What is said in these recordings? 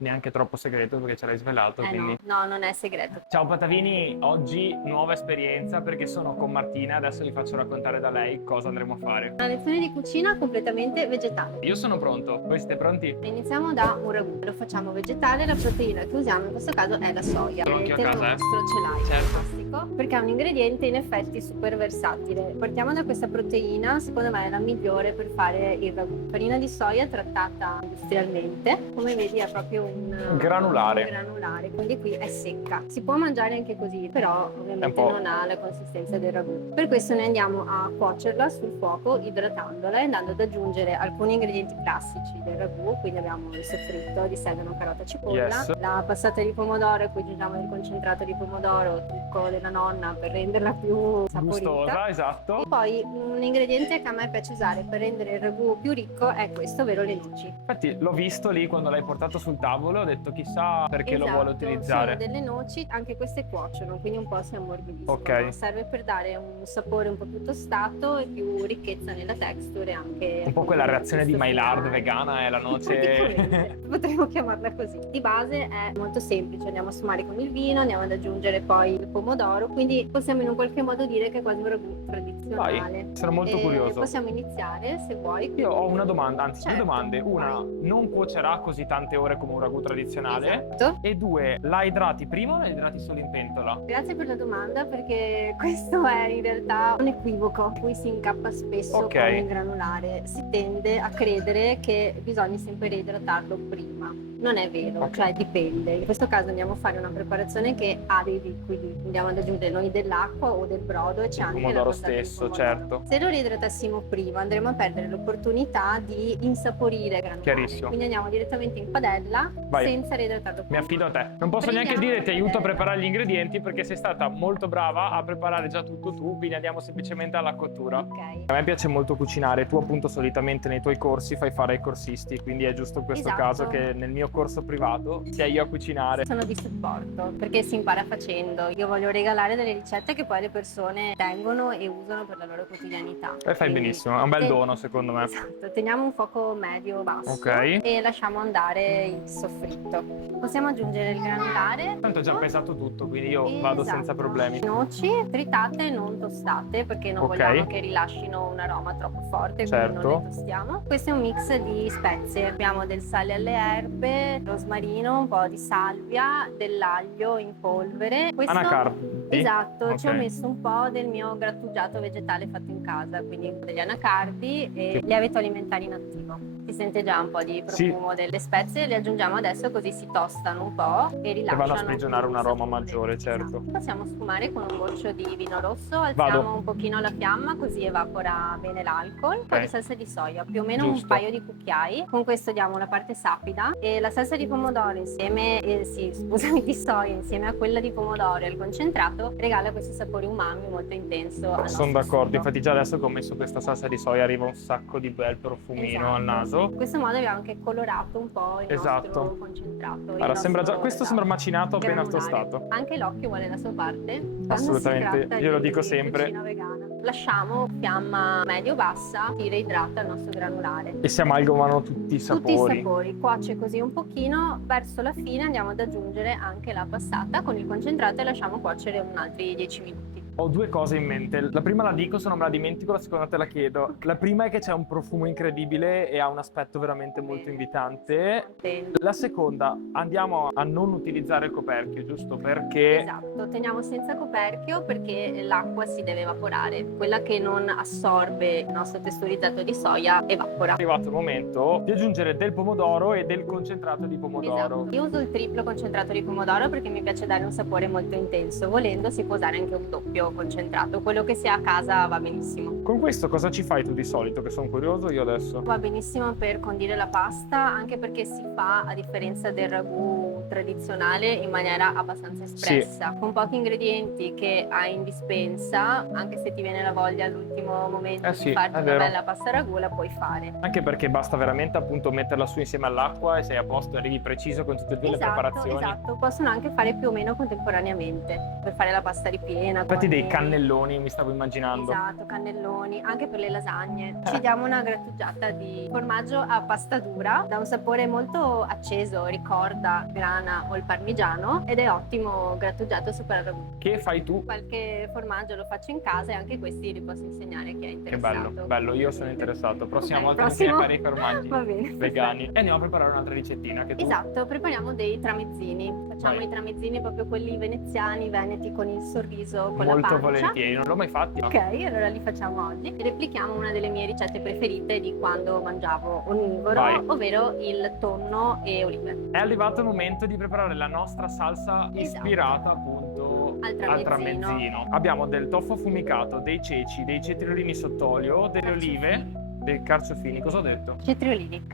neanche troppo segreto perché ce l'hai svelato, quindi... No, non è segreto. Ciao Patavini, oggi nuova esperienza perché sono con Martina, adesso vi faccio raccontare da lei cosa andremo a fare. Una lezione di cucina completamente vegetale. Io sono pronto, voi siete pronti? Iniziamo da un ragù, lo facciamo vegetale, la proteina che usiamo in questo caso è la soia. Sono anch'io a Il casa, nostro ce l'hai, certo. fantastico, perché è un ingrediente in effetti super versatile. Partiamo da questa proteina, secondo me è la migliore per fare il ragù. Farina di soia trattata industrialmente, come vedi è proprio un granulare, quindi qui è secca. Si può mangiare anche così, però ovviamente non ha la consistenza del ragù. Per questo noi andiamo a cuocerla sul fuoco idratandola e andando ad aggiungere alcuni ingredienti classici del ragù, quindi abbiamo il soffritto di sedano, carota, cipolla, la passata di pomodoro, e poi aggiungiamo il concentrato di pomodoro, il succo della nonna per renderla più saporita. Gustosa, esatto. E poi un ingrediente che a me piace usare per rendere il ragù più ricco è questo, ovvero le noci. Infatti l'ho visto lì quando l'hai portato sul tavolo, ho detto chissà perché lo vuole utilizzare. Sono delle noci, anche queste cuociono, quindi un po' si ammorbidiscono. Ok. Serve per dare un sapore un po' più tostato e più ricchezza nella texture, anche un po' quella reazione di Maillard vegana è la noce. Potremmo chiamarla così. Di base è molto semplice, andiamo a sfumare con il vino, andiamo ad aggiungere poi il pomodoro, quindi possiamo in un qualche modo dire che è quasi un ragù tradizionale. Vai, sono molto curioso. Possiamo iniziare se vuoi. Io ho una domanda, anzi certo, due domande. Una, non cuocerà così tante ore come un ragù tradizionale? Esatto. E due, la idrati prima o la idrati solo in pentola? Grazie per la domanda, perché questo è in realtà un equivoco a cui si incappa spesso con il granulare. Si tende a credere che bisogna sempre idratarlo prima. Non è vero, cioè dipende. In questo caso andiamo a fare una preparazione che ha dei liquidi. Andiamo ad aggiungere noi dell'acqua o del brodo e c'è anche pomodoro la passata stesso, di pomodoro. certo. Se lo riidratassimo prima andremo a perdere l'opportunità di insaporire il granulare. Chiarissimo. Quindi andiamo direttamente in padella senza reidratarlo prima. Mi affido a te. Non posso neanche dire ti aiuto a preparare gli ingredienti perché sei stata molto brava a preparare già tutto tu, quindi andiamo semplicemente alla cottura. Ok. A me piace molto cucinare, tu appunto solitamente nei tuoi corsi fai fare ai corsisti, quindi è giusto in questo caso che nel mio corso privato sia io a cucinare. Sono di supporto perché si impara facendo. Io voglio regalare delle ricette che poi le persone tengono e usano per la loro quotidianità. E fai benissimo, è un bel dono secondo me. Esatto, teniamo un fuoco medio-basso e lasciamo andare il soffritto. Possiamo aggiungere il granulare. Tanto ho già pesato tutto, quindi io vado senza problemi. Noci tritate, non tostate, perché non vogliamo che rilascino un aroma troppo forte, quindi non le tostiamo. Questo è un mix di spezie. Abbiamo del sale alle erbe, rosmarino, un po' di salvia, dell'aglio in polvere. Anacardi. Esatto, ci ho messo un po' del mio grattugiato vegetale fatto in casa, quindi degli anacardi e lievito alimentare in attivo. Si sente già un po' di profumo delle spezie, le aggiungiamo adesso così si tostano un po' e rilasciano. E vanno a sprigionare un aroma maggiore, certo. Esatto. Possiamo sfumare con un goccio di vino rosso, alziamo un pochino la fiamma così evapora bene l'alcol. Un po' di salsa di soia, più o meno un paio di cucchiai. Con questo diamo la parte sapida e la salsa di pomodoro insieme, di soia insieme a quella di pomodoro e al concentrato regala questo sapore umami molto intenso. Sono d'accordo, infatti già adesso che ho messo questa salsa di soia arriva un sacco di bel profumino al naso. In questo modo abbiamo anche colorato un po' il nostro concentrato. Allora, sembra già, questo sembra macinato appena tostato. Anche l'occhio vuole la sua parte. Assolutamente, io lo dico sempre. Vegana. Lasciamo fiamma medio-bassa, si reidrata il nostro granulare. E si amalgamano tutti i sapori. Tutti i sapori, cuoce così un pochino, verso la fine andiamo ad aggiungere anche la passata con il concentrato e lasciamo cuocere un altri 10 minuti. Ho due cose in mente, la prima la dico, se non me la dimentico, la seconda te la chiedo. La prima è che c'è un profumo incredibile e ha un aspetto veramente molto invitante. La seconda, andiamo a non utilizzare il coperchio, giusto perché... Esatto, teniamo senza coperchio perché l'acqua si deve evaporare. Quella che non assorbe il nostro testurizzato di soia evapora. È arrivato il momento di aggiungere del pomodoro e del concentrato di pomodoro. Esatto. Io uso il triplo concentrato di pomodoro perché mi piace dare un sapore molto intenso. Volendo si può usare anche un doppio concentrato, quello che si ha a casa va benissimo. Con questo cosa ci fai tu di solito? Che sono curioso io adesso. Va benissimo per condire la pasta, anche perché si fa, a differenza del ragù tradizionale in maniera abbastanza espressa, con pochi ingredienti che hai in dispensa, anche se ti viene la voglia all'ultimo momento Sì, di farti è una vero. bella pasta ragù, la puoi fare. Anche perché basta veramente appunto metterla su insieme all'acqua e sei a posto, arrivi preciso con tutte e due le preparazioni. Esatto, possono anche fare più o meno contemporaneamente per fare la pasta ripiena. Infatti dei con- cannelloni mi stavo immaginando. Esatto, cannelloni, anche per le lasagne. Ci diamo una grattugiata di formaggio a pasta dura, da un sapore molto acceso, ricorda grana o il parmigiano, ed è ottimo grattugiato sopra il ragù. Che fai tu? Qualche formaggio lo faccio in casa e anche questi li posso insegnare a chi è Che interessato. bello, io sono interessato. Prossima Ok, volta prossimo. insegni a fare i formaggi Va bene. vegani. E andiamo a preparare un'altra ricettina che tu... Esatto, prepariamo dei tramezzini. Facciamo Vai. i tramezzini proprio quelli veneziani, veneti, con il sorriso, con la Molto pancia. volentieri, non l'ho mai fatti. Ok, allora li facciamo oggi. E replichiamo una delle mie ricette preferite di quando mangiavo onnivoro, Vai. ovvero il tonno e olive. È arrivato il momento di preparare la nostra salsa ispirata appunto Al al tramezzino. tramezzino. Abbiamo del tofu affumicato, dei ceci, dei cetriolini sott'olio, delle olive, dei carciofini. Cosa ho detto? Cetriolini.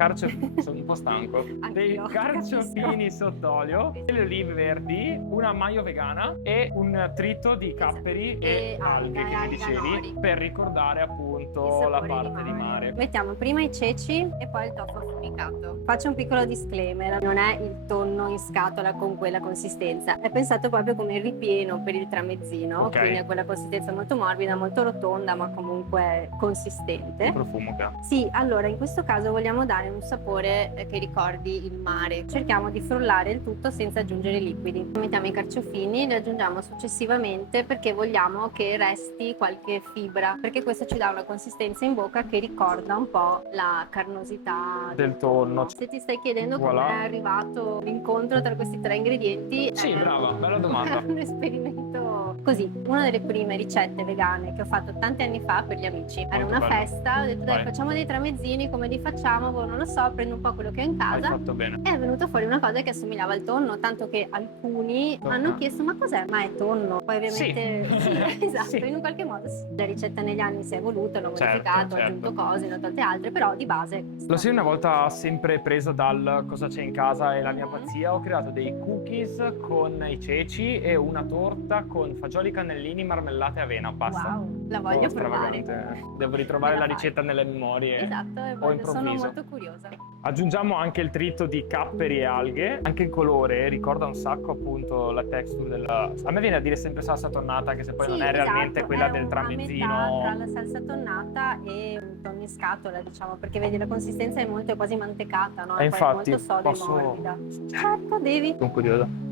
Sono un po' stanco. Dei Anch'io, carciofini capisco. sott'olio, delle olive verdi, una mayo vegana e un trito di capperi e alghe che mi alga dicevi nori. per ricordare Il appunto la sapore parte di mare. Mettiamo prima i ceci e poi il tofu affumicato. Faccio un piccolo disclaimer, non è il tonno in scatola con quella consistenza, è pensato proprio come il ripieno per il tramezzino, Ok. quindi ha quella consistenza molto morbida, molto rotonda, ma comunque consistente. Il profumo che ha. Sì, allora in questo caso vogliamo dare un sapore che ricordi il mare. Cerchiamo di frullare il tutto senza aggiungere liquidi. Mettiamo i carciofini, li aggiungiamo successivamente perché vogliamo che resti qualche fibra, perché questo ci dà una consistenza in bocca che ricorda un po' la carnosità Del tonno. Se ti stai chiedendo Voilà. come è arrivato l'incontro tra questi tre ingredienti, Sì, è brava, bella domanda. un esperimento così. Una delle prime ricette vegane che ho fatto tanti anni fa per gli amici. Era Molto una bello. festa, ho detto dai Vai. facciamo dei tramezzini, come li facciamo? Boh, non lo so, prendo un po' quello che ho in Hai casa. fatto bene. E è venuta fuori una cosa che assomigliava al tonno, tanto che alcuni Tonno. hanno chiesto ma cos'è? Ma è tonno. Poi ovviamente Sì. esatto, Sì. in un qualche modo sì. La ricetta negli anni si è evoluta, l'ho Certo, modificato, ho certo. aggiunto cose, ne ho tolte altre, però di base Lo sai, una volta sempre preso dal cosa c'è in casa e la mia Mhm. pazzia, ho creato dei cookies con i ceci e una torta con fagioli, cannellini, marmellata e avena. Basta. wow, la voglio provare. Stravagante. Devo ritrovare Me la la fai. ricetta nelle memorie. Esatto, e o sono improvviso. molto curiosa. Aggiungiamo anche il trito di capperi e alghe. Anche il colore ricorda un sacco appunto la texture della... A me viene a dire sempre salsa tonnata, anche se poi non è realmente esatto, quella è del una metà tramezzino. tra la salsa tonnata e un tonno in scatola, diciamo, perché vedi la consistenza è molto quasi mantecata, no? E E poi è infatti, molto solida posso- e morbida. Certo, devi. Sono curioso.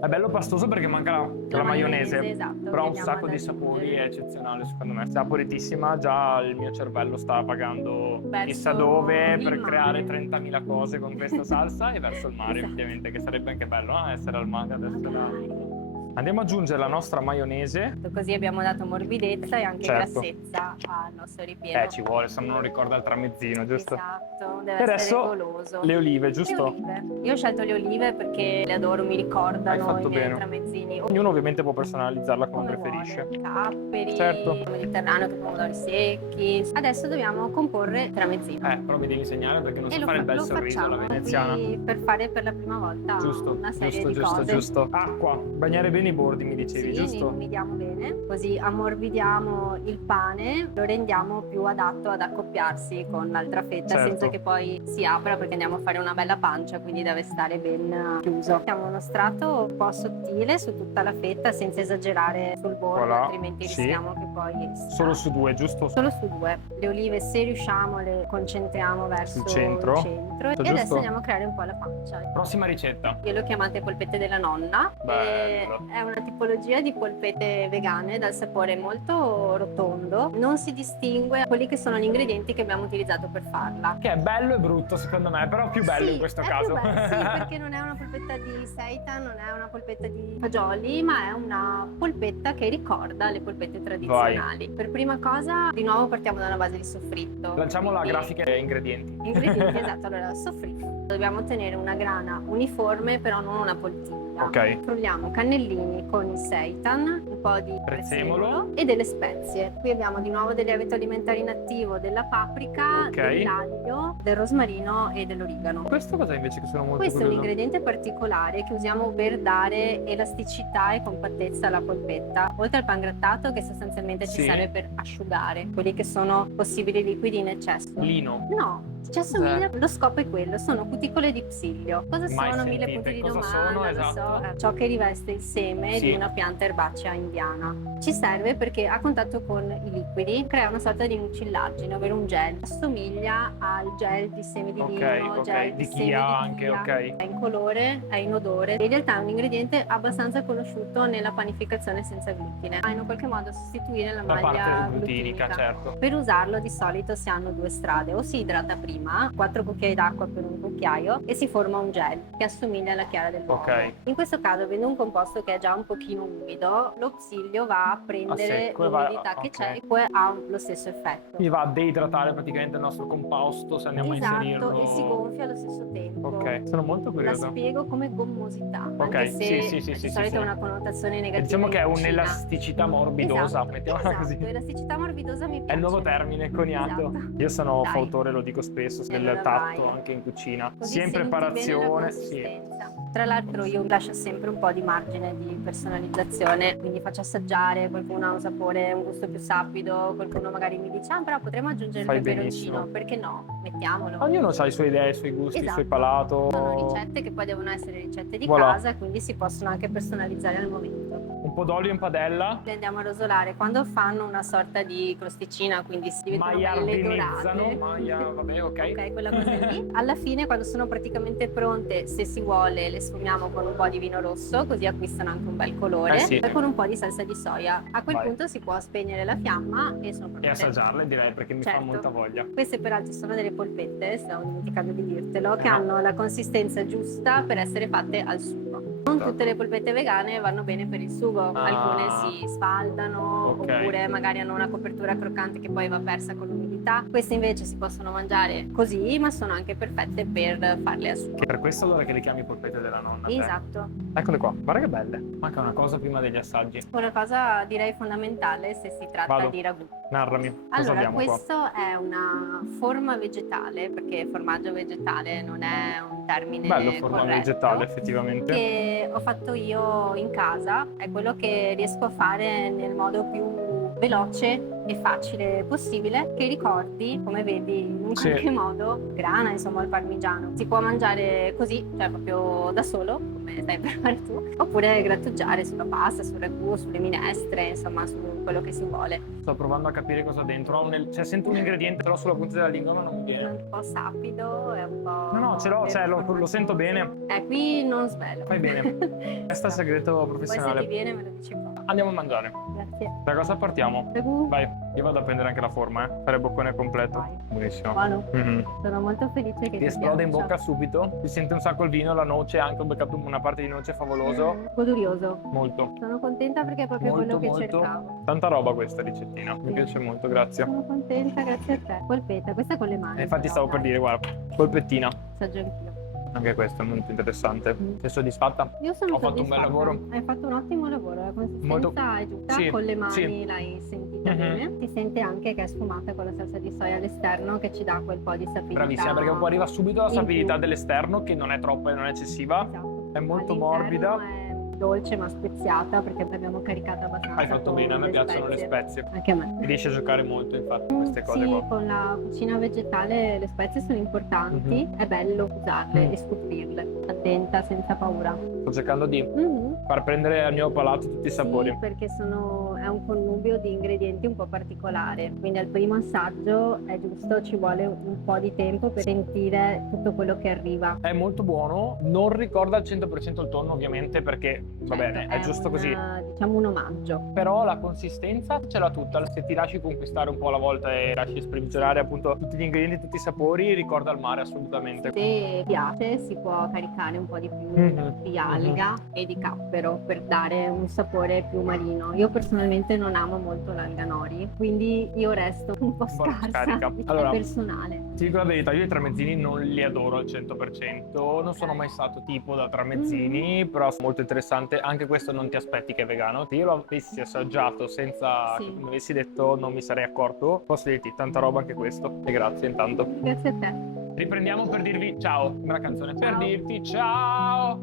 È bello pastoso perché manca la maionese. Esatto, Però ha un andiamo sacco ad di sapori, è aggiungere. eccezionale secondo me. Saporitissima, già il mio cervello sta vagando Verso chissà dove il per mare. creare 30.000 cose con questa salsa e verso il mare Esatto. ovviamente, che sarebbe anche bello essere al mare adesso. Magari. Andiamo ad aggiungere la nostra maionese. Così abbiamo dato morbidezza e anche Certo. grassezza al nostro ripieno. Ci vuole, se no non ricorda il tramezzino, giusto? Esatto, deve E essere adesso goloso. le olive, Le giusto? olive. Io ho scelto le olive perché le adoro, mi Hai ricordano fatto i miei bene. tramezzini. Ognuno ovviamente può personalizzarla come Come preferisce. vuole. Capperi, Certo. mediterraneo, che pomodori secchi. Adesso dobbiamo comporre il tramezzino. Però mi devi insegnare perché non E so lo, fare il bel lo sorriso alla facciamo veneziana. qui per fare per la prima volta Giusto, una serie giusto, di giusto, cose. giusto. Acqua, bagnare bene i bordi mi dicevi, Sì, giusto? unidiamo bene, così ammorbidiamo il pane, lo rendiamo più adatto ad accoppiarsi con l'altra fetta Certo. senza che poi si apra perché andiamo a fare una bella pancia, quindi deve stare ben chiuso. Mettiamo uno strato un po' sottile su tutta la fetta senza esagerare sul bordo, Voilà, altrimenti sì. rischiamo che poi esca. Solo su due, giusto? Solo su due. Le olive, se riusciamo, le concentriamo verso Sul centro. il centro. E Giusto. adesso andiamo a creare un po' la pancia. Prossima ricetta. Io le ho chiamate polpette della nonna. Bello. È una tipologia di polpette vegane dal sapore molto rotondo. Non si distingue da quelli che sono gli ingredienti che abbiamo utilizzato per farla. Che è bello e brutto secondo me, però più bello Sì, in questo è caso. più bello, sì, perché non è una polpetta di seitan, non è una polpetta di fagioli, ma è una polpetta che ricorda le polpette tradizionali. Per prima cosa, di nuovo partiamo da una base di soffritto. Lanciamo la Quindi, grafica e ingredienti. Ingredienti, esatto. Allora, soffritto. Dobbiamo ottenere una grana uniforme, però non una poltiglia. Ok. Frulliamo cannellini con il seitan, un po' di prezzemolo e delle spezie. Qui abbiamo di nuovo del lievito alimentare inattivo, della paprika, Ok. dell'aglio, del rosmarino e dell'origano. Questo cosa invece che sono molto Questo è un curioso? ingrediente particolare che usiamo per dare elasticità e compattezza alla polpetta. Oltre al pangrattato, che sostanzialmente ci Sì. serve per asciugare quelli che sono possibili liquidi in eccesso. Lino. No, ci assomiglia, lo scopo è quello, sono cuticole di psilio. Cosa Mai sono? Mille sentite. punti di Cosa domanda, sono? lo Esatto. so. Ciò che riveste il seme Sì. di una pianta erbacea indiana. Ci serve perché a contatto con i liquidi crea una sorta di mucillaggine, ovvero un gel. Assomiglia al gel di semi di lino, Ok, gel di semi chia di anche, chia. ok. È in colore, è in odore. In realtà è un ingrediente abbastanza conosciuto nella panificazione senza glutine. Ma in un qualche modo sostituire la La maglia parte glutinica, certo. Per usarlo di solito si hanno due strade: o si idrata prima, 4 cucchiai d'acqua per un cucchiaio, e si forma un gel che assomiglia alla chiara dell'uovo. Ok. In questo caso, avendo un composto che è già un pochino umido, lo psilio va a prendere secco e va- l'umidità che ok. c'è e poi ha lo stesso effetto. Mi va a deidratare praticamente il nostro composto se andiamo a inserirlo. Esatto, e si gonfia allo stesso tempo. Ok, sono molto La curioso. spiego come gommosità, Ok, anche se sì, di sì, solito sì. ha una connotazione negativa. Diciamo che è in cucina. un'elasticità morbidosa, Esatto, mettiamola esatto, così. elasticità morbidosa mi piace. È il nuovo termine coniato. Esatto. Io sono Dai. fautore, lo dico spesso, E del allora tatto vai. anche in cucina. Così Sia in senti bene la preparazione, sì. consistenza. Tra l'altro io lascio sempre un po' di margine di personalizzazione, quindi faccio assaggiare, qualcuno ha un sapore, un gusto più sapido, qualcuno magari mi dice però potremmo aggiungere Fai il peperoncino. peperoncino, perché no? Mettiamolo. Ognuno ha le sue idee, i suoi gusti, i suoi Esatto. palato. Sono ricette che poi devono essere ricette di Voilà. casa, quindi si possono anche personalizzare al momento. Un po' d'olio in padella. Le andiamo a rosolare quando fanno una sorta di crosticina, quindi si diventano belle Maiardinizzano. dorate. Maia, vabbè, ok. Ok, quella cosa lì. Alla fine, quando sono praticamente pronte, se si vuole, le sfumiamo con un po' di vino rosso, così acquistano anche un bel colore, Sì. e con un po' di salsa di soia. A quel Vai. punto si può spegnere la fiamma e sono pronte. E assaggiarle direi perché mi fa Certo. molta voglia. Queste peraltro sono delle polpette, stavo dimenticando di dirtelo, che No. hanno la consistenza giusta per essere fatte al sugo. Non tutte le polpette vegane vanno bene per il sugo, alcune si sfaldano, Ok. oppure magari hanno una copertura croccante che poi va persa con l'umidità. Queste invece si possono mangiare così, ma sono anche perfette per farle a sugo. Che per questo allora che le chiami polpette della nonna. te. Esatto. Eccole qua, guarda che belle. Manca una cosa prima degli assaggi. Una cosa direi fondamentale se si tratta Vado. di ragù. Narrami, cosa Allora, abbiamo qua? questo è una forma vegetale, perché formaggio vegetale non è un termine Bello formato corretto, vegetale effettivamente. che ho fatto io in casa, è quello che riesco a fare nel modo più veloce e facile possibile, che ricordi, come vedi, in un Sì. qualche modo grana, insomma, al parmigiano. Si può mangiare così, cioè proprio da solo, come stai per fare tu, oppure grattugiare sulla pasta, sul ragù, sulle minestre, insomma, su quello che si vuole. Sto provando a capire cosa ha dentro. Cioè, sento un ingrediente però sulla punta della lingua ma non mi È viene. un po' sapido, è un po'... No, ce l'ho, cioè, lo sento bene. Qui non svelo. Fai bene. Questo è il segreto Poi se professionale. ti viene me lo dici qua. Andiamo a mangiare. Grazie. Da cosa partiamo? Ragù. Vai, io vado a prendere anche la forma, fare boccone completo. Vai. Buonissimo. Buono. Mhm. Sono molto felice che Ti esplode in piaccia. bocca subito, si sente un sacco il vino, la noce, anche ho beccato una parte di noce favoloso. Godurioso. Molto, Sono contenta perché è proprio molto, quello che molto. cercavo. Tanta roba questa ricettina, mi Sì. piace molto, grazie. Sono contenta, grazie a te. Polpetta, questa con le mani. E infatti però, stavo per dai. dire, guarda, polpettina, Assaggio anch'io. anche questo è molto interessante. Mm. Sei soddisfatta? Io sono Ho fatto un bel soddisfatta. lavoro. Hai fatto un ottimo lavoro, la consistenza è giusta, Sì, con le mani sì. l'hai sentita Mhm. bene. Si sente anche che è sfumata con la salsa di soia all'esterno che ci dà quel po' di sapidità. Bravissima, perché poi arriva subito la in sapidità più. dell'esterno, che non è troppa e non è eccessiva. Esatto. È molto All'interno morbida. È dolce ma speziata perché l'abbiamo caricata abbastanza. Hai fatto con bene, a me le piacciono le spezie. Anche a me. Mi riesce a giocare molto, infatti, queste cose Sì, qua. con la cucina vegetale le spezie sono importanti, è bello usarle Mm. e scoprirle, attenta, senza paura. Sto cercando di far prendere al mio palato tutti i sapori. Sì, perché è un connubio di ingredienti un po' particolare, quindi al primo assaggio è giusto, ci vuole un po' di tempo per sentire tutto quello che arriva. È molto buono, non ricorda al 100% il tonno ovviamente perché va bene, è giusto così. Diciamo un omaggio. Però la consistenza ce l'ha tutta, se ti lasci conquistare un po' alla volta e lasci sprigionare appunto tutti gli ingredienti, tutti i sapori, ricorda il mare assolutamente. Se piace si può caricare un po' di più di alga e di cappero per dare un sapore più marino. Io personalmente non amo molto l'alga nori, quindi io resto un po' scarsa, scarica. Allora, personale. Ti dico la verità, io i tramezzini non li adoro al 100%, non sono mai stato tipo da tramezzini, però sono molto interessante. Anche questo non ti aspetti che è vegano. Se io lo avessi assaggiato senza che mi avessi detto, non mi sarei accorto. Posso dirti tanta roba anche questo. E grazie intanto. Grazie a te. Riprendiamo per dirvi ciao, una canzone per dirti ciao,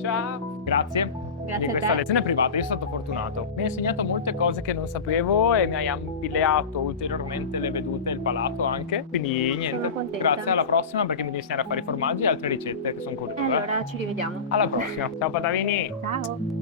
ciao, grazie. Di questa lezione privata, io sono stato fortunato. Mi hai insegnato molte cose che non sapevo e mi hai ampliato ulteriormente le vedute e il palato anche. Quindi niente, grazie, alla prossima, perché mi devi insegnare a fare i formaggi e altre ricette che sono curioso. Allora ci rivediamo. Alla prossima, ciao Patavini. Ciao.